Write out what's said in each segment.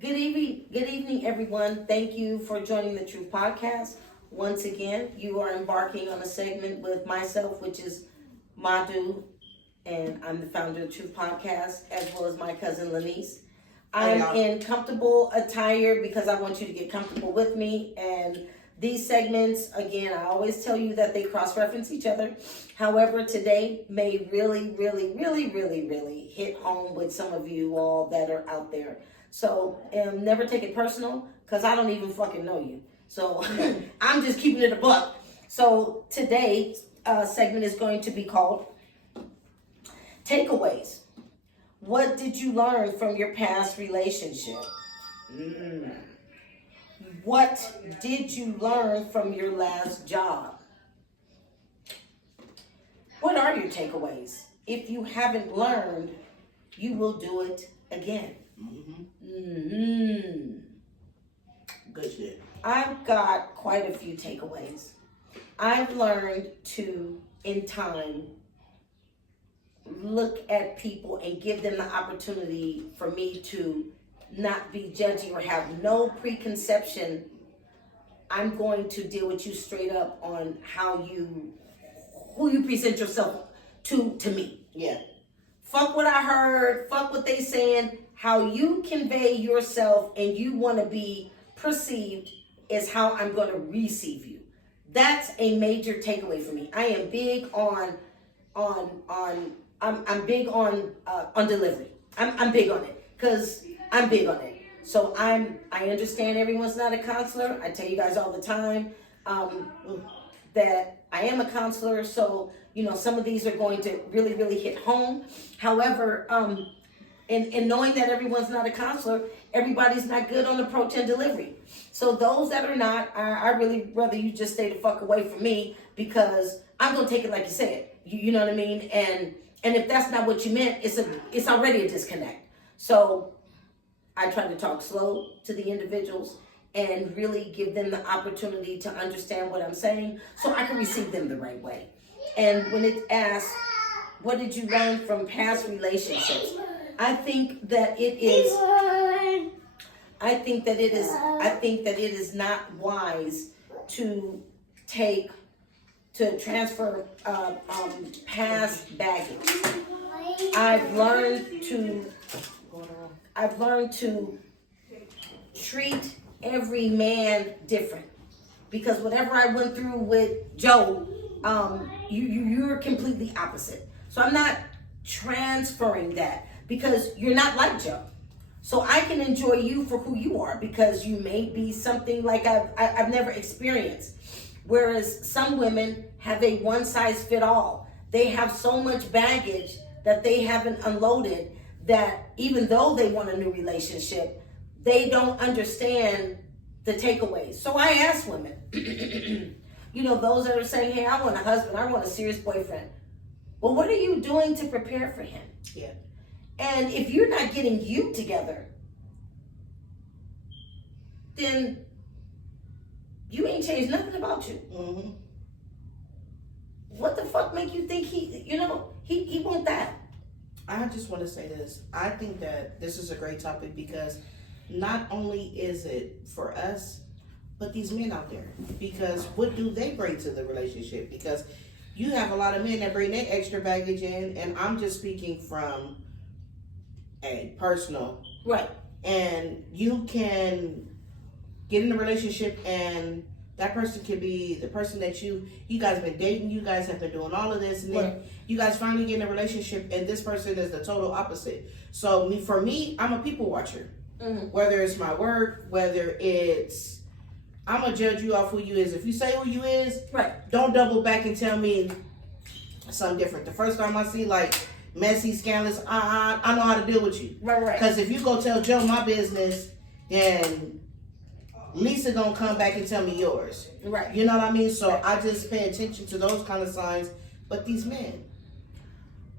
Good evening, everyone. Thank you for joining the Truth Podcast. Once again, you are embarking on a segment with myself, which is Madhu, and I'm the founder of the Truth Podcast, as well as my cousin Lanice. I'm in comfortable attire because I want you to get comfortable with me. And these segments, again, I always tell you that they cross-reference each other. However, today may really hit home with some of you all that are out there. So never take it personal, because I don't even fucking know you. So I'm just keeping it a buck. So today's segment is going to be called Takeaways. What did you learn from your past relationship? What did you learn from your last job? What are your takeaways? If you haven't learned, you will do it again. Good shit. I've got quite a few takeaways. I've learned to, in time, look at people and give them the opportunity for me to not be judgy or have no preconception. I'm going to deal with you straight up on who you present yourself to me. Yeah. Fuck what I heard, fuck what they saying. How you convey yourself and you want to be perceived is how I'm going to receive you. That's a major takeaway for me. I am big I'm big on delivery. I'm big on it because I'm big on it. So I understand everyone's not a counselor. I tell you guys all the time that I am a counselor. So, some of these are going to really hit home. However, and knowing that everyone's not a counselor, everybody's not good on approach and delivery. So those that are not, I really rather you just stay the fuck away from me, because I'm gonna take it like you said. You know what I mean? And if that's not what you meant, it's already a disconnect. So I try to talk slow to the individuals and really give them the opportunity to understand what I'm saying so I can receive them the right way. And when it asks, what did you learn from past relationships? I think that it is not wise to transfer past baggage. I've learned to treat every man different, because whatever I went through with Joe, you're completely opposite. So I'm not transferring that, because you're not like Joe. So I can enjoy you for who you are, because you may be something like I've never experienced. Whereas some women have a one size fit all. They have so much baggage that they haven't unloaded, that even though they want a new relationship, they don't understand the takeaways. So I ask women, those that are saying, hey, I want a husband, I want a serious boyfriend. Well, what are you doing to prepare for him? Yeah. And if you're not getting you together, then you ain't changed nothing about you. Mm-hmm. What the fuck make you think he want that? I just want to say this. I think that this is a great topic, because not only is it for us, but these men out there. Because what do they bring to the relationship? Because you have a lot of men that bring their extra baggage in, and I'm just speaking from a personal. Right. And you can get in a relationship, and that person can be the person that you guys have been dating, you guys have been doing all of this, and then you guys finally get in a relationship, and this person is the total opposite. So for me, I'm a people watcher. Mm-hmm. Whether it's my work, whether it's, I'm gonna judge you off who you is. If you say who you is, right, don't double back and tell me something different. The first time I see messy, scandalous, I know how to deal with you. Right. Because if you go tell Joe my business, then Lisa gonna come back and tell me yours. Right. You know what I mean? So I just pay attention to those kind of signs. But these men,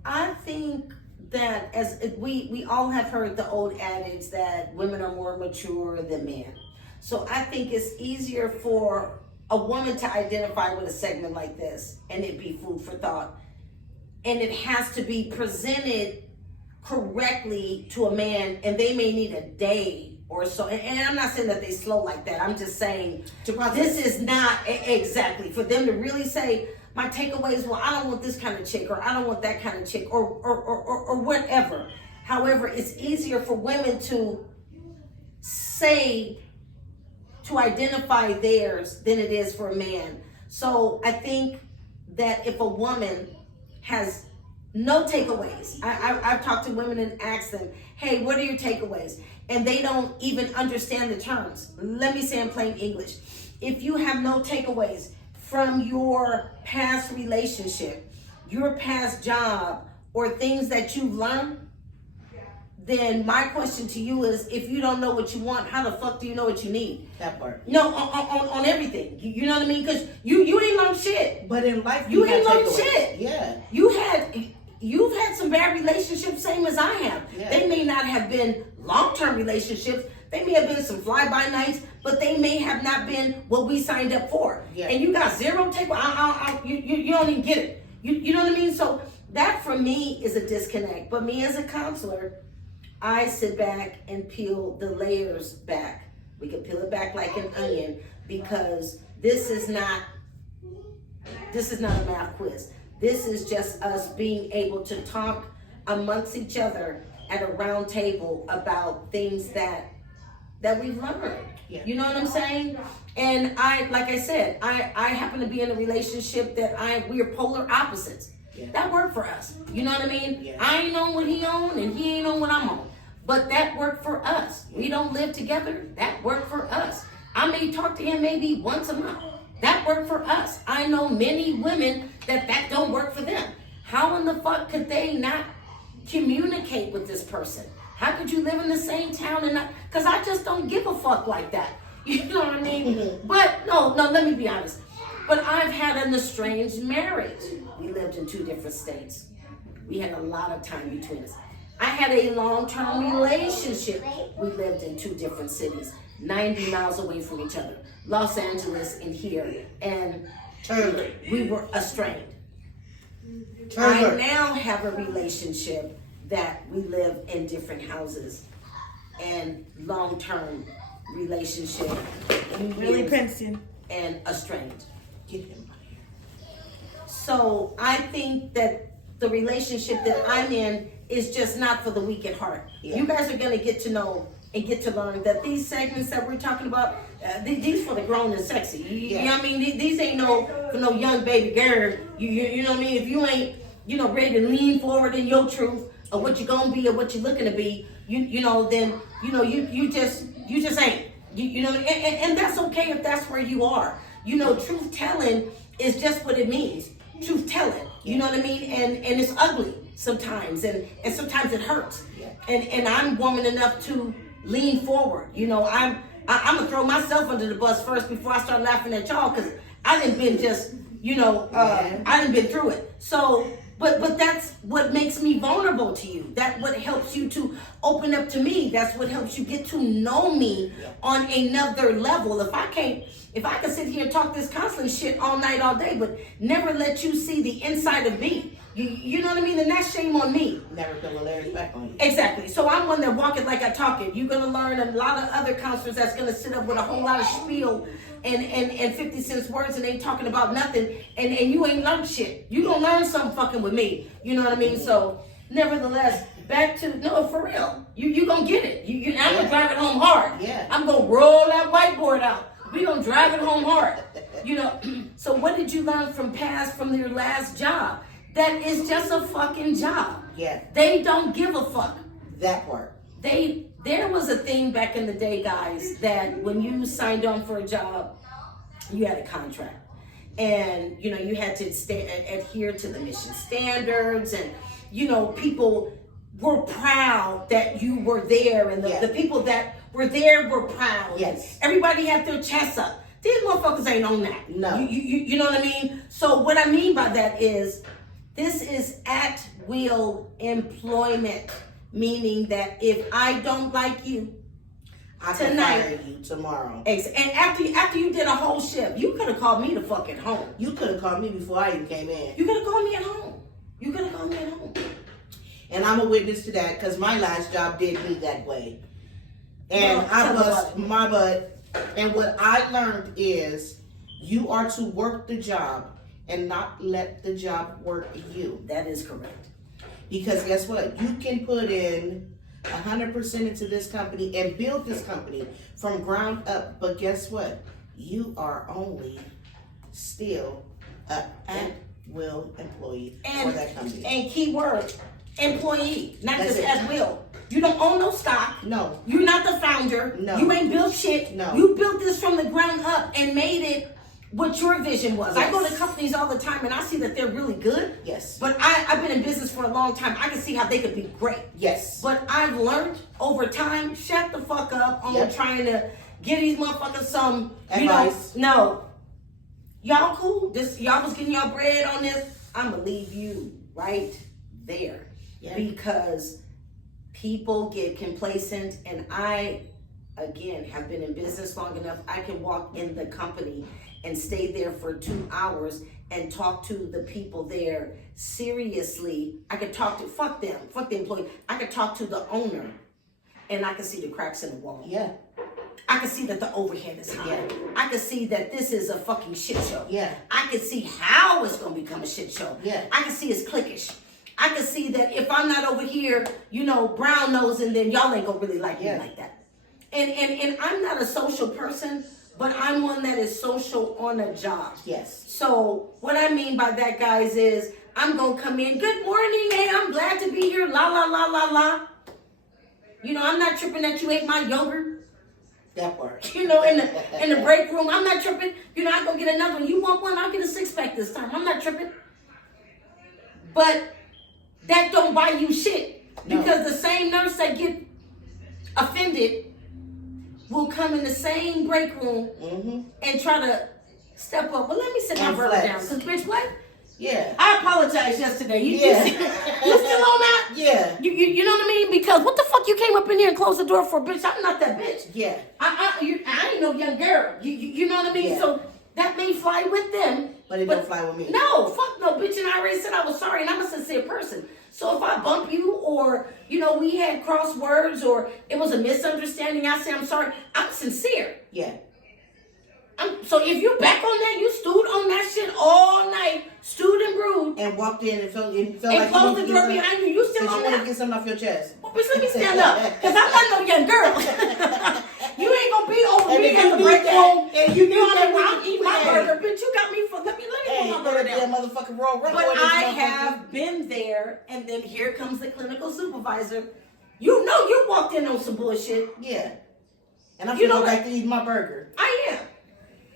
I think that as we all have heard the old adage that women are more mature than men. So I think it's easier for a woman to identify with a segment like this and it be food for thought. And it has to be presented correctly to a man, and they may need a day or so. And I'm not saying that they slow like that. I'm just saying process. this is not exactly for them to really say, my takeaways, well, I don't want this kind of chick, or I don't want that kind of chick, or whatever. However, it's easier for women to say, to identify theirs than it is for a man. So I think that if a woman has no takeaways, I've talked to women and asked them, hey, what are your takeaways? And they don't even understand the terms. Let me say in plain English. If you have no takeaways from your past relationship, your past job, or things that you've learned, then my question to you is, if you don't know what you want, how the fuck do you know what you need? That part. No, on everything. You know what I mean? Because you ain't learned shit. But in life, You ain't have learned takeaways. shit. Yeah. You've had some bad relationships, same as I have. Yeah. They may not have been long-term relationships. They may have been some fly-by-nights, but they may have not been what we signed up for. Yeah. And you got zero take. You don't even get it. You know what I mean? So that for me is a disconnect. But me as a counselor, I sit back and peel the layers back. We can peel it back like an onion, because this is not a math quiz. This is just us being able to talk amongst each other at a round table about things that we've learned. Yeah. You know what I'm saying? And like I said, I happen to be in a relationship that we are polar opposites. Yeah. That worked for us. You know what I mean? Yeah. I ain't on what he on, and he ain't on what I'm on. But that worked for us. We don't live together. That worked for us. I may talk to him maybe once a month. That worked for us. I know many women that don't work for them. How in the fuck could they not communicate with this person? How could you live in the same town and not? Because I just don't give a fuck like that. You know what I mean? But no, let me be honest. But I've had an estranged marriage. We lived in 2 different states. We had a lot of time between us. I had a long-term relationship. We lived in 2 different cities, 90 miles away from each other. Los Angeles and here. And we were estranged. I now have a relationship that we live in different houses, and long-term relationship. Really, Princeton. And estranged. Get him. So I think that the relationship that I'm in is just not for the weak at heart. Yeah. You guys are going to get to know and get to learn that these segments that we're talking about, these for the grown and sexy. You know what I mean? These ain't for no young baby girl. You know what I mean? If you ain't, ready to lean forward in your truth of what you're going to be or what you're looking to be, then, you just ain't. And that's okay if that's where you are. Truth telling is just what it means. Truth telling. You know what I mean? And it's ugly sometimes, and sometimes it hurts. Yeah. And I'm woman enough to lean forward. I'm gonna throw myself under the bus first before I start laughing at y'all, because I didn't been just, I didn't been through it. So, but that's what makes me vulnerable to you. That's what helps you to open up to me. That's what helps you get to know me on another level. If I can sit here and talk this counseling shit all night, all day, but never let you see the inside of me, you know what I mean? And that's shame on me. Never peel the layers back on you. Exactly. So I'm one that walk it like I talk it. You're going to learn a lot of other counselors that's going to sit up with a whole lot of spiel and 50 cents words, and ain't talking about nothing, and you ain't learned shit. You gonna learn something fucking with me. You know what I mean? So nevertheless, back to, no, for real. You gonna get it. I'm gonna drive it home hard. Yeah. I'm gonna roll that whiteboard out. We gonna drive it home hard. So what did you learn from your last job? That is just a fucking job. Yeah. They don't give a fuck. That part. There was a thing back in the day, guys, that when you signed on for a job, you had a contract. And, you had to adhere to the mission standards, and, people were proud that you were there, and the people that were there were proud. Yes. Everybody had their chests up. These motherfuckers ain't on that. No. You know what I mean? So what I mean by that is, this is at will employment, meaning that if I don't like you, I can tonight, fire you tomorrow. And after you did a whole shift, you could have called me the fuck at home. You could have called me before I even came in. You could have called me at home. And I'm a witness to that, because my last job did me that way. and Well, I tell me bust about it. my butt. And what I learned is you are to work the job and not let the job work you. That is correct. Because guess what? You can put in 100% into this company and build this company from ground up. But guess what? You are only still an at-will employee for that company. And key word, employee, not That's just it. at will. You don't own no stock. No. You're not the founder. No. You ain't built shit. No. You built this from the ground up and made it what your vision was. I go Yes. to companies all the time and I see that they're really good. Yes. But I've been in business for a long time. I can see how they could be great. Yes. But I've learned over time, shut the fuck up on Yep. trying to give these motherfuckers some Advice. No. Y'all cool? Y'all was getting y'all bread on this. I'ma leave you right there. Yeah. Because people get complacent, and I, again, have been in business long enough. I can walk in the company and stay there for 2 hours and talk to the people there seriously. I could talk to, fuck them, fuck the employee. I could talk to the owner and I can see the cracks in the wall. Yeah. I can see that the overhead is high. Yeah. I can see that this is a fucking shit show. Yeah. I can see how it's gonna become a shit show. Yeah. I can see it's cliquish. I can see that if I'm not over here, brown nosing, then y'all ain't gonna really like Yeah. me like that. And I'm not a social person, but I'm one that is social on a job. Yes. So what I mean by that, guys, is I'm gonna come in. Good morning, hey, I'm glad to be here. La la la la la. I'm not tripping that you ate my yogurt. That part. In the break room, I'm not tripping. I go get another one. You want one? I'll get a 6-pack this time. I'm not tripping. But that don't buy you shit. No. Because the same nurse that get offended will come in the same break room and try to step up. Well, let me sit my And burger flex. down. Because, bitch, what? Yeah. I apologized yesterday. You Yeah. still on that? Yeah. You know what I mean? Because what the fuck you came up in here and closed the door for, bitch? I'm not that bitch. Yeah. I ain't no young girl. You know what I mean? Yeah. So that may fly with them. But it don't fly with me. No, fuck no, bitch. And I already said I was sorry, and I'm a sincere person. So if I bump you, or we had cross words, or it was a misunderstanding, I say I'm sorry. I'm sincere. Yeah. So if you back on that, you stewed on that shit all night, stewed and brewed, And walked in and felt and like closed the door behind you. You still Because on you want to that? get something off your chest. Well, bitch, let me stand up, because I'm not no young girl. You ain't gonna be over And me if at you the need break that, room. and you need know what I that mean? when I'll you eat my hey. burger, bitch. You got me for let me Hey, put my burger that down. motherfucking Royal Rumble. But in this I motherfucker. have been there, and then here comes the clinical supervisor. You walked in on some bullshit. Yeah. And I'm You gonna know go what? back to eat my burger. I am.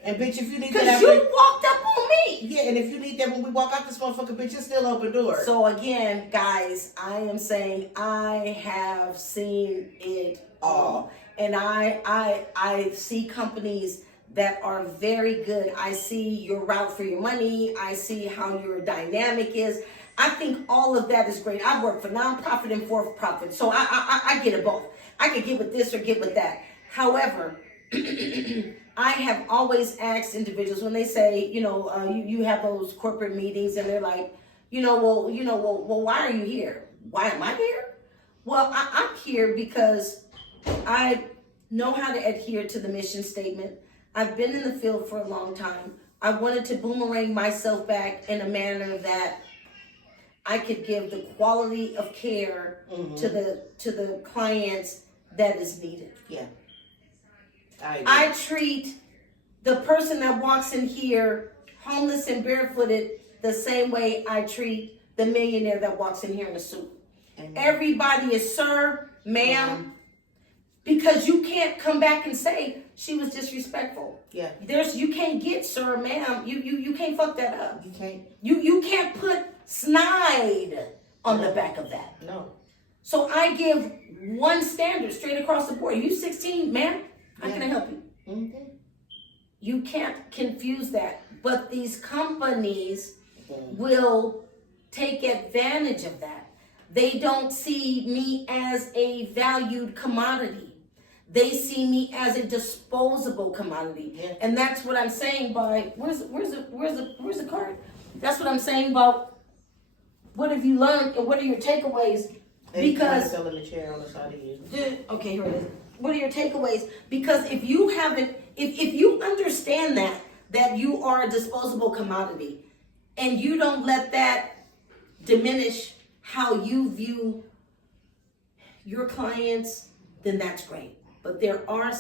And bitch, if you need Because that, you walked up on me. yeah, and if you need that when we walk out this motherfucker, bitch, it's still open door. So again, guys, I am saying I have seen it all. And I see companies that are very good. I see your route for your money. I see how your dynamic is. I think all of that is great. I've worked for nonprofit and for-profit, so I get it both. I could get with this or get with that. However, I have always asked individuals when they say, you have those corporate meetings and they're like, well, why are you here? Why am I here? Well, I'm here because I know how to adhere to the mission statement. I've been in the field for a long time. I wanted to boomerang myself back in a manner that I could give the quality of care to the clients that is needed. Yeah. I treat the person that walks in here, homeless and barefooted, the same way I treat the millionaire that walks in here in a suit. Amen. Everybody is sir, ma'am, because you can't come back and say she was disrespectful. Yeah. You can't get sir, ma'am. You can't fuck that up. You can't. You can't put snide on the back of that. No. So I give one standard straight across the board. You 16, ma'am? How can I help you? Mm-hmm. You can't confuse that. But these companies will take advantage of that. They don't see me as a valued commodity. They see me as a disposable commodity. Yeah. And that's what I'm saying by where's the card? That's what I'm saying about what have you learned and what are your takeaways? Because Because fell in the chair on the side of you. okay, here it is. what are your takeaways? Because if you haven't, if you understand that you are a disposable commodity, and you don't let that diminish how you view your clients, then that's great. But there are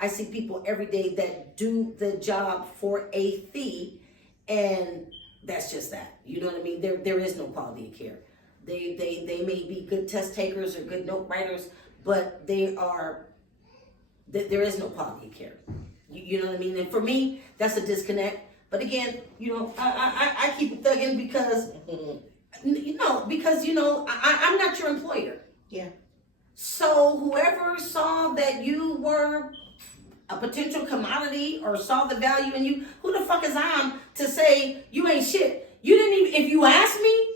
I see people every day that do the job for a fee, and that's just that. You know what I mean? There is no quality of care. They may be good test takers or good note writers, but there is no quality of care. You know what I mean? And for me, that's a disconnect. But again, I keep it thugging because, I'm not your employer. Yeah. So whoever saw that you were a potential commodity or saw the value in you, who the fuck is I to say you ain't shit? You didn't even, if you asked me,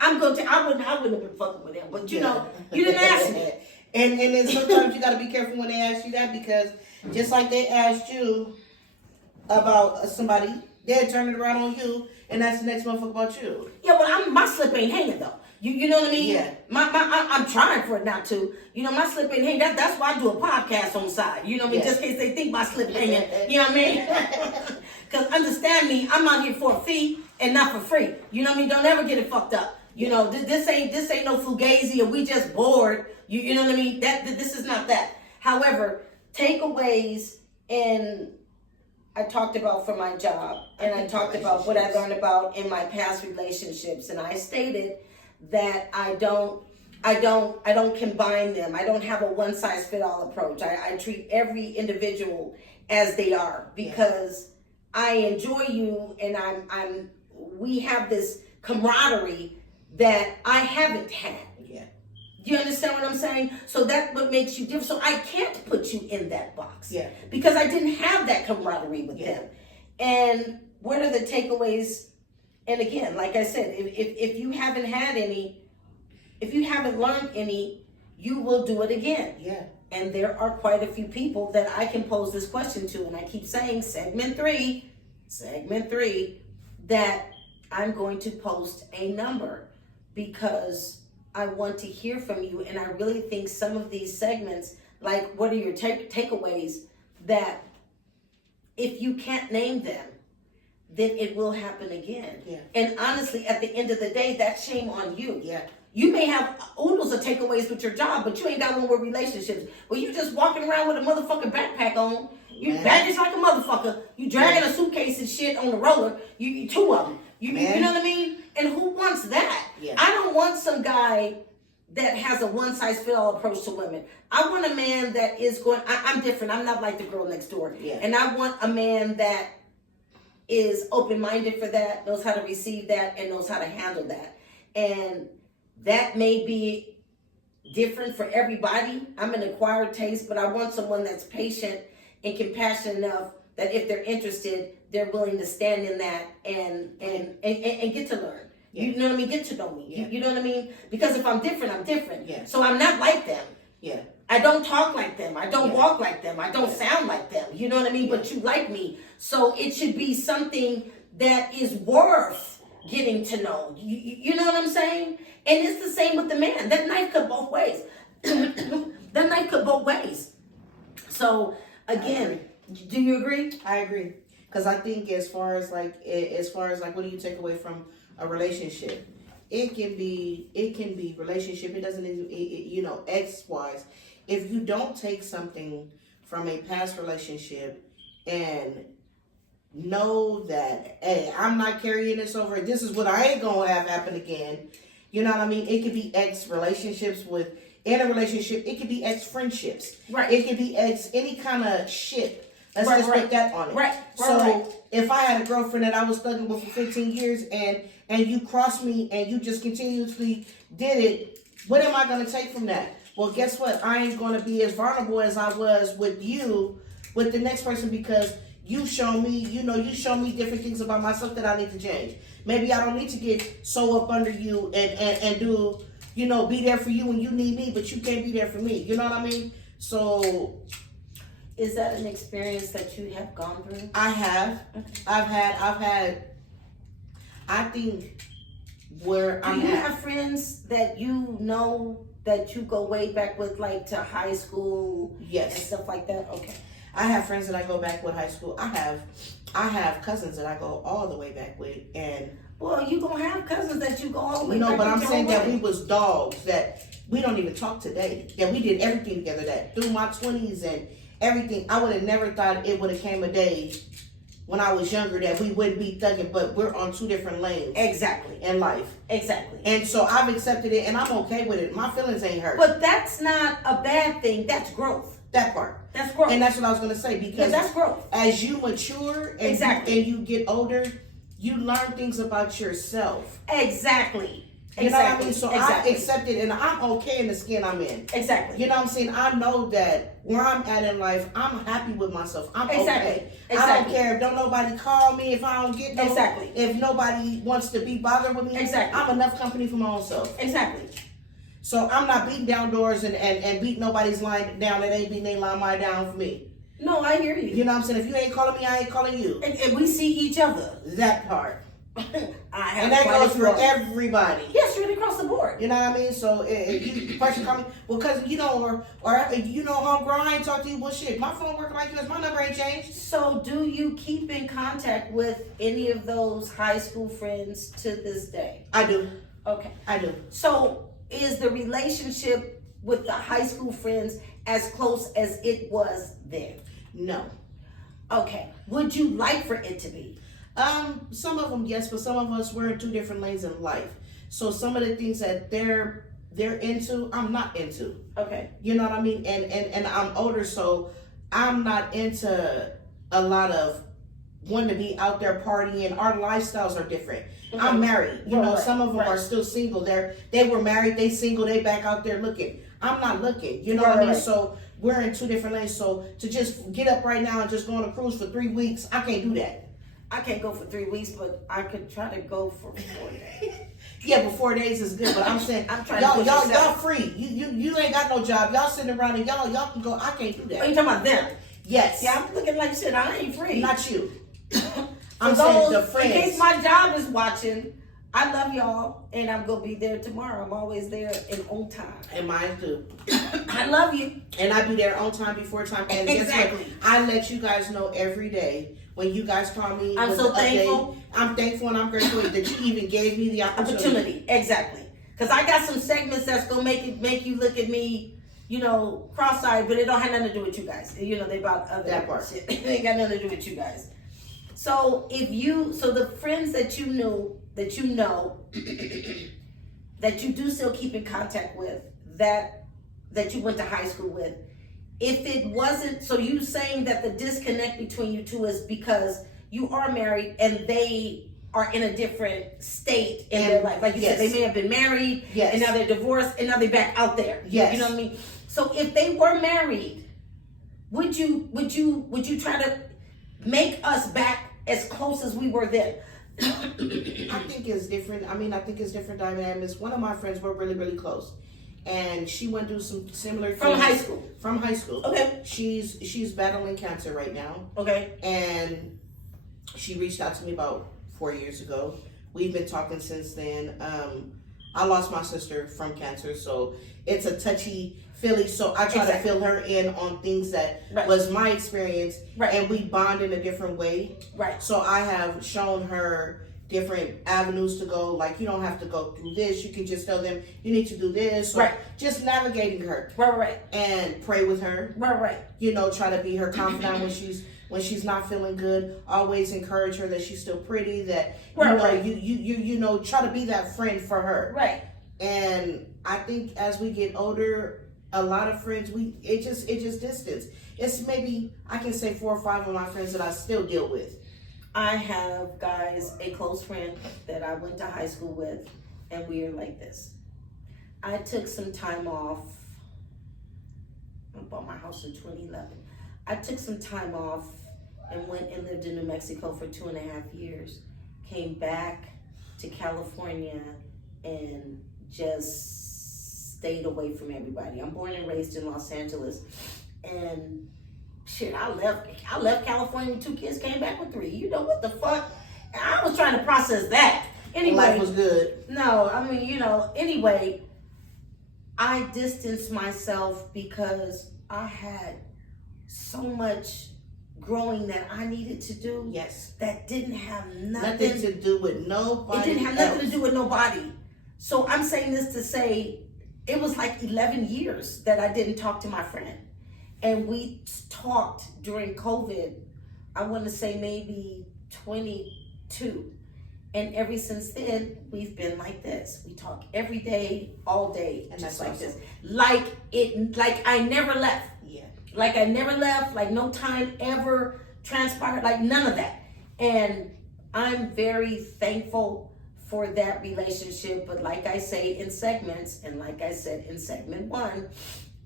I wouldn't have been fucking with him. But you didn't ask me. And then sometimes you gotta be careful when they ask you that, because just like they asked you about somebody, they'll turn it around on you, and that's the next motherfucker about you. Yeah, well, my slip ain't hanging though. You know what I mean? Yeah. I'm trying for it not to. My slip ain't hanging. That's why I do a podcast on the side. You know what I mean? Yeah. Just in case they think my slip hanging. You know what I mean? Because understand me, I'm out here for a fee and not for free. You know what I mean? Don't ever get it fucked up. This ain't no fugazi, and we just bored. You know what I mean? This is not that. However, takeaways, and I talked about for my job, and I talked about what I learned about in my past relationships, and I stated that I don't combine them. I don't have a one size fit all approach. I treat every individual as they are, because I enjoy you, and we have this camaraderie that I haven't had. Yeah. Do you understand what I'm saying? So that's what makes you different. So I can't put you in that box. Yeah. Because I didn't have that camaraderie with them. And what are the takeaways? And again, like I said, if you haven't had any, if you haven't learned any, you will do it again. Yeah. And there are quite a few people that I can pose this question to, and I keep saying segment three, that I'm going to post a number, because I want to hear from you. And I really think some of these segments, like what are your takeaways, that if you can't name them, then it will happen again. Yeah. And honestly, at the end of the day, that's shame on you. Yeah. You may have oodles of takeaways with your job, but you ain't got one with relationships. Well, you just walking around with a motherfucking backpack on. You baggage like a motherfucker. You dragging a suitcase and shit on the roller. You two of them. You know what I mean? And who wants that? Yeah. I don't want some guy that has a one-size-fit-all approach to women. I want a man that is going, I'm different. I'm not like the girl next door. Yeah. And I want a man that is open-minded for that, knows how to receive that, and knows how to handle that. And that may be different for everybody. I'm an acquired taste, but I want someone that's patient and compassionate enough that if they're interested, they're willing to stand in that and get to learn. Yeah. You know what I mean? Get to know me. Yeah. You know what I mean? Because if I'm different, I'm different. Yeah. So I'm not like them. Yeah. I don't talk like them. I don't walk like them. I don't sound like them. You know what I mean? But you like me. So it should be something that is worth getting to know. You know what I'm saying? And it's the same with the man. That knife cut both ways. That knife cut both ways. So again, do you agree? I agree. Because I think as far as like what do you take away from a relationship? It can be relationship. It doesn't X wise. If you don't take something from a past relationship and know that, hey, I'm not carrying this over. This is what I ain't gonna have happen again. You know what I mean? It could be ex relationships in a relationship. It could be ex friendships. Right. It could be ex any kind of shit. Let's just put that on it. Right. So if I had a girlfriend that I was thugging with for 15 years and you crossed me and you just continuously did it, what am I going to take from that? Well, guess what? I ain't going to be as vulnerable as I was with you, with the next person, because you show me different things about myself that I need to change. Maybe I don't need to get so up under you and do, be there for you when you need me, but you can't be there for me. You know what I mean? So... Is that an experience that you have gone through? I have. Okay. I've had. I think where Do you have friends that you know that you go way back with, like to high school and Yes. stuff like that? Okay. I have friends that I go back with high school. I have cousins that I go all the way back with, and Well, you gonna have cousins that you go all the way no, back but I'm with saying your that we way. was dogs that we don't even talk today. That we did everything together. That through my 20s and everything, I would have never thought it would have came a day when I was younger that we wouldn't be thugging, but we're on two different lanes Exactly. in life. Exactly. And so I've accepted it, and I'm okay with it. My feelings ain't hurt. But that's not a bad thing. That's growth. That part. That's growth. And that's what I was gonna say, Yeah, because that's growth. as you mature and, Exactly. and you get older, you learn things about yourself. Exactly. You know what I mean? So exactly. I accept it, and I'm okay in the skin I'm in. Exactly. You know what I'm saying? I know that where I'm at in life, I'm happy with myself. I'm Exactly. okay. I Exactly. don't care if don't nobody call me, if I don't get no, Exactly. if nobody wants to be bothered with me. Exactly. I'm enough company for my own self. Exactly. So I'm not beating down doors and beating nobody's line down that ain't beating their line down for me. No, I hear you. You know what I'm saying? If you ain't calling me, I ain't calling you. And we see each other. That part. I have And that quite goes a for few. everybody. Yes, really across the board. You know what I mean? So if you person call me, well, cause you know, or if you know, homegirl, I ain't talk to you. Well, shit, my phone working like yours. My number ain't changed. So, do you keep in contact with any of those high school friends to this day? I do. Okay. I do. So, is the relationship with the high school friends as close as it was then? No. Okay. Would you like for it to be? Some of them yes, but some of us we're in two different lanes in life. So some of the things that they're into, I'm not into. Okay. You know what I mean? And I'm older, so I'm not into a lot of wanting to be out there partying. Our lifestyles are different. Mhm. I'm married. You know, Right, some of them right. are still single. They were married, they single, they back out there looking. I'm not looking. You know what I mean? Right. So we're in two different lanes. So to just get up right now and just go on a cruise for 3 weeks, I can't do that. I can't go for 3 weeks, but I could try to go for 4 days. Yeah, but 4 days is good. But I'm saying, I'm trying to y'all, push y'all, yourself. y'all free. You ain't got no job. Y'all sitting around and y'all can go. I can't do Are that. you talking about them? Yes. Yeah, I'm looking like shit. I ain't free. Not you. For I'm saying the those, friends. in case my job is watching, I love y'all, and I'm gonna be there tomorrow. I'm always there in on time. And mine too. I love you. And I be there on time before time. And guess Exactly. what? I let you guys know every day when you guys call me. I'm with so the update. thankful. I'm thankful and I'm grateful that you even gave me the opportunity. Exactly. Because I got some segments that's gonna make you look at me, cross-eyed, but it don't have nothing to do with you guys. They about other That part. shit. It ain't got nothing to do with you guys. So the friends that you know, that you do still keep in contact with, that you went to high school with, if it wasn't, so you saying that the disconnect between you two is because you are married and they are in a different state in their life. Like you said, they may have been married Yes. and now they're divorced and now they're back out there. Yes. You know what I mean? So if they were married, would you try to make us back as close as we were then? I think it's different. I think it's different dynamics. One of my friends, we're really, really close. And she went through some similar things. From high school. From high school. Okay. She's battling cancer right now. Okay. And she reached out to me about 4 years ago. We've been talking since then. I lost my sister from cancer, so it's a touchy feely. So I try to fill her in on things that was my experience, and we bond in a different way. Right. So I have shown her different avenues to go. Like, you don't have to go through this. You can just tell them you need to do this. Or just navigating her. Right. And pray with her. Right. Try to be her confidant when she's not feeling good. Always encourage her that she's still pretty. That you try to be that friend for her. Right. And I think as we get older, a lot of friends it just distance. It's maybe I can say 4 or 5 of my friends that I still deal with. I have, guys, a close friend that I went to high school with, and we are like this. I took some time off. I bought my house in 2011. I took some time off and went and lived in New Mexico for 2.5 years. Came back to California and just stayed away from everybody. I'm born and raised in Los Angeles, and shit, I left California with 2 kids, came back with 3. You know what the fuck? I was trying to process that. Anyway, Life was good. no, anyway, I distanced myself because I had so much growing that I needed to do. Yes. That didn't have Nothing to do with nobody. It didn't have nothing to do with nobody. So I'm saying this to say, it was like 11 years that I didn't talk to my friend. And we talked during COVID, I want to say maybe 22. And ever since then, we've been like this. We talk every day, all day, And just that's like awesome. this. Like I never left. Yeah. Like I never left, like no time ever transpired, like none of that. And I'm very thankful for that relationship. But like I say in segments, and like I said in segment 1,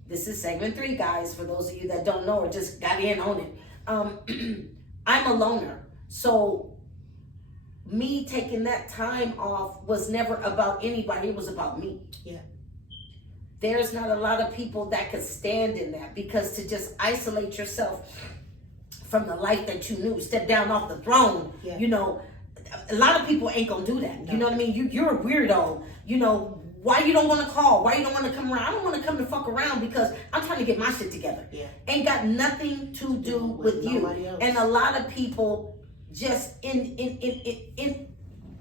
this is segment 3, guys, for those of you that don't know or just got in on it. I'm a loner. So me taking that time off was never about anybody, it was about me. Yeah. There's not a lot of people that could stand in that, because to just isolate yourself from the life that you knew, step down off the throne, Yeah. you know, a lot of people ain't gonna do that. No. You know what I mean? You're a weirdo. You know, why you don't want to call? Why you don't want to come around? I don't want to come to fuck around because I'm trying to get my shit together. Yeah. Ain't got nothing to do with you. nobody else. And a lot of people just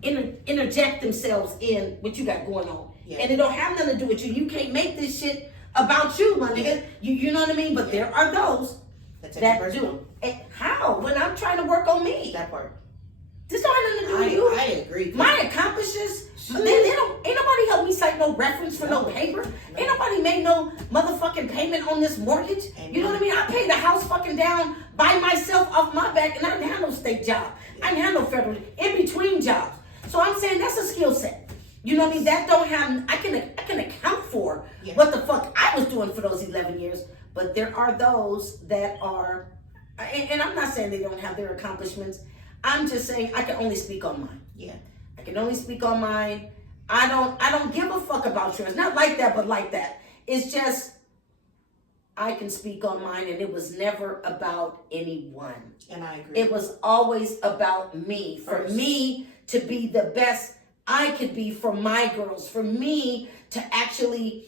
interject themselves in what you got going on. Yeah. And it don't have nothing to do with you. You can't make this shit about you, my nigga. You know what I mean? But there are those That's that do. And how? When I'm trying to work on me. That part. This don't have nothing to do with you. I agree. My accomplishments, ain't nobody help me cite no reference for no paper. Ain't nobody made no motherfucking payment on this mortgage. Amen. You know what I mean? I paid the house fucking down by myself off my back, and I didn't have no state job. I didn't have no federal, in between jobs. So I'm saying that's a skill set. You know what I mean? That don't have, I can account for what the fuck I was doing for those 11 years. But there are those that are, and I'm not saying they don't have their accomplishments. I'm just saying I can only speak on mine. Yeah. I can only speak on mine. I don't give a fuck about yours. Not like that, but like that. It's just I can speak on mine, and it was never about anyone. And I agree. It was always about me. For me to be the best I could be for my girls. For me to actually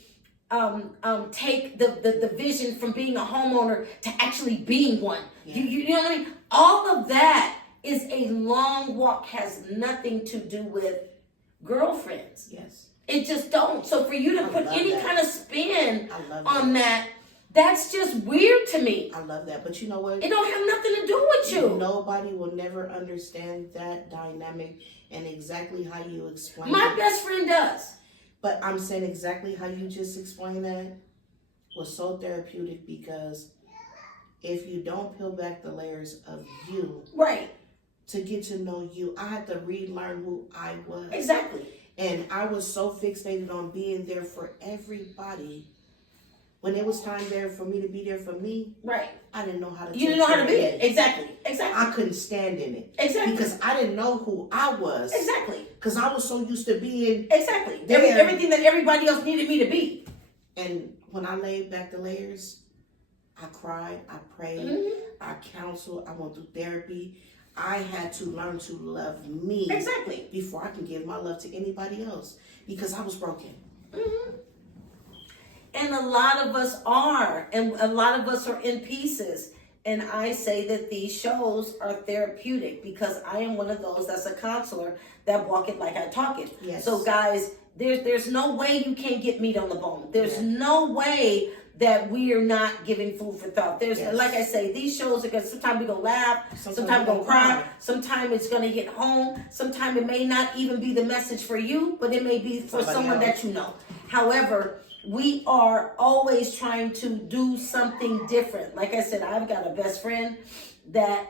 take the vision from being a homeowner to actually being one. Yeah. You know what I mean? All of that is a long walk, has nothing to do with girlfriends. Yes. It just don't. So for you to put any kind of spin on that, that's just weird to me. I love that. But you know what? It don't have nothing to do with you. Nobody will never understand that dynamic and exactly how you explain My it. best friend does. But I'm saying exactly how you just explained that was so therapeutic, because if you don't peel back the layers of you, right, to get to know you, I had to relearn who I was. Exactly. And I was so fixated on being there for everybody. When it was time there for me to be there for me, right, I didn't know how to. You didn't know how to be it. Exactly. I couldn't stand in it. Exactly. Because I didn't know who I was. Exactly. Because I was so used to being exactly there. Everything that everybody else needed me to be. And when I laid back the layers, I cried, I prayed, I counseled, I went through therapy. I had to learn to love me Exactly before I can give my love to anybody else, because I was broken. And a lot of us are, and a lot of us are in pieces. And I say that these shows are therapeutic, because I am one of those that's a counselor that walk it like I talk it. Yes. So guys, there's no way you can't get meat on the bone. There's no way that we are not giving food for thought. There's, like I say, these shows are gonna, sometimes we're gonna laugh, sometimes we're gonna cry, sometimes it's gonna hit home, sometimes it may not even be the message for you, but it may be for someone that you know. However, we are always trying to do something different. Like I said, I've got a best friend that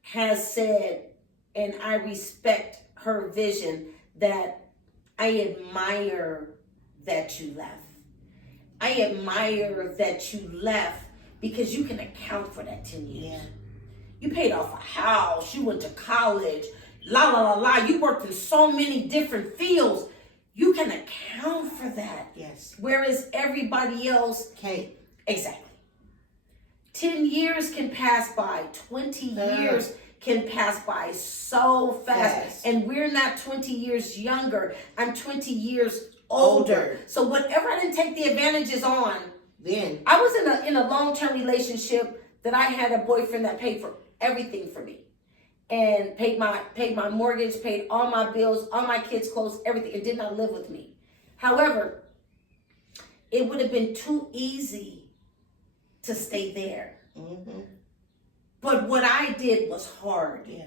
has said, and I respect her vision, that I admire that you left. I admire that you left because you can account for that 10 years. Yeah. You paid off a house, you went to college, la la la la. You worked in so many different fields. You can account for that. Yes. Whereas everybody else can't. Exactly. 10 years can pass by. 20 years can pass by so fast. And we're not 20 years younger. I'm 20 years older. So whatever I didn't take the advantages on, Then I was in a long-term relationship that I had a boyfriend that paid for everything for me. And paid my mortgage, paid all my bills, all my kids' clothes, everything, and did not live with me. However, it would have been too easy to stay there. mm-hmm. But what I did was hard. Yeah.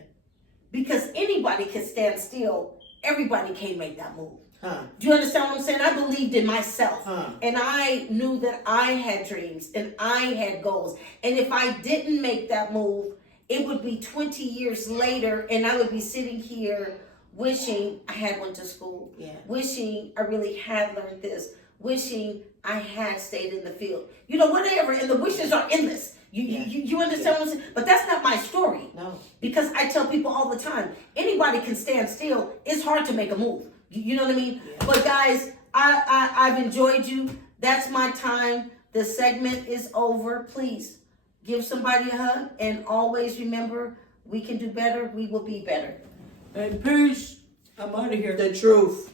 Because anybody can stand still, everybody can't make that move. Huh. Do you understand what I'm saying? I believed in myself. Huh. And I knew that I had dreams and I had goals. And if I didn't make that move, it would be 20 years later and I would be sitting here wishing I had went to school. Yeah. Wishing I really had learned this. Wishing I had stayed in the field. You know, whatever. And the wishes are endless. You understand what I'm saying? But that's not my story. No. Because I tell people all the time, anybody can stand still. It's hard to make a move. You know what I mean? Yeah. But guys, I've enjoyed you. That's my time. The segment is over. Please give somebody a hug and always remember, we can do better. We will be better. And peace. I'm out of here. The truth.